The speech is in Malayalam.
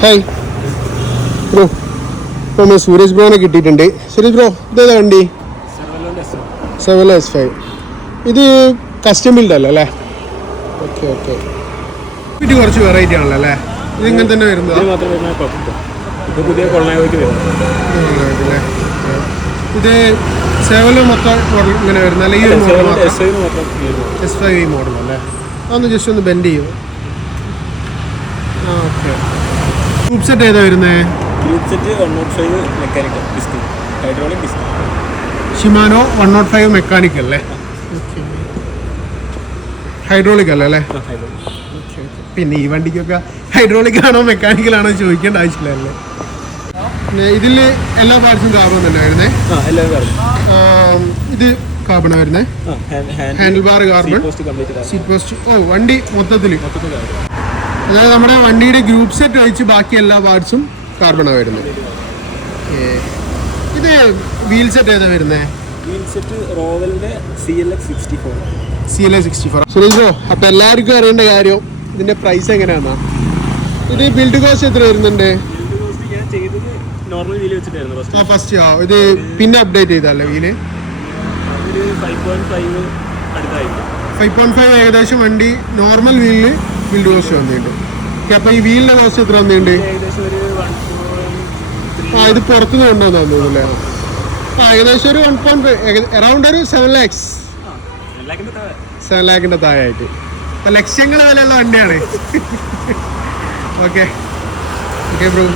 ഹായ് ബ്രോ, ഇപ്പോൾ നമ്മൾ സൂരജ് ബ്രോനെ കിട്ടിയിട്ടുണ്ട്. സൂരജ് ബ്രോ, ഇതേതാ വണ്ടി? S5. ഇത് കസ്റ്റം ബിൽഡ് അല്ല അല്ലേ? Okay okay. ഇത് കുറച്ച് വെറൈറ്റി ആണല്ലോ അല്ലേ? ഇത് ഇങ്ങനെ തന്നെ വരുന്നത്? ഇത് സെവല് മൊത്തം മോഡൽ ഇങ്ങനെ വരുന്നത് അല്ല? ഈ ഒരു മോഡൽ S5 മോഡൽ അല്ലേ? അതൊന്ന് ജസ്റ്റ് ഒന്ന് ബെൻഡ് ചെയ്യും. ഓക്കെ. ഗ്രൂപ്പ് സെറ്റ് ഏതാ വരുന്നത്? Group set 105 mechanical disc, hydraulic disc. Shimano 105 mechanical അല്ലേ? ഹൈഡ്രോളിക് അല്ലേ അല്ലേ? പിന്നെ ഈ വണ്ടിക്കൊക്കെ ഹൈഡ്രോളിക് ആണോ മെക്കാനിക്കൽ ആണോ ചോദിക്കേണ്ട ആവശ്യമില്ലല്ലേ? പിന്നെ ഇതിൽ എല്ലാ പാർട്സും കാർബൺ തന്നെ വരുന്നേ? ഇത് കാർബണാ വരുന്നേ? Handle bar carbon, seat post. ഓ, വണ്ടി മൊത്തത്തിൽ അതായത് നമ്മുടെ വണ്ടിയുടെ ഗ്രൂപ്പ് സെറ്റ് ഒഴിച്ച് ബാക്കി എല്ലാ പാർട്സും കാർബണാണ് വരുന്നത്. ഇത് വീൽ സെറ്റ് ഏതാ വരുന്നത്? വീൽ സെറ്റ് റോവലിന്റെ CLX 64. സുരേഷ് ബ്രോ, അപ്പോൾ എല്ലാവർക്കും അറിയേണ്ട കാര്യം ഇതിന്റെ പ്രൈസ് എങ്ങനെയാണെന്നാ? ഇത് ബിൽഡ് കോസ്റ്റ് എത്ര വരുന്നുണ്ട്? നോർമൽ വീല് വെച്ചിട്ടായിരുന്നു ഫസ്റ്റ്. ഇത് പിന്നെ അപ്ഡേറ്റ് ചെയ്തല്ലേ വീല്? 5.5 ഏകദേശം വണ്ടി നോർമൽ വീലിന് ബിൽഡ് കോസ്റ്റ് വന്നിട്ടുണ്ട്. അപ്പൊ ഈ വീലിന്റെ കോസ്റ്റ് എത്ര വന്നിട്ടുണ്ട്? ഇത് പുറത്തുനിന്ന് കൊണ്ടുവന്നു തോന്നുന്നല്ലേ? ഏകദേശം ഒരു 1.5, അറൗണ്ട് ഒരു 7 lakhs താഴെയായിട്ട്. അപ്പൊ ലക്ഷ്യങ്ങളുടെ വിലയുള്ള വണ്ടിയാണ്. Okay bro.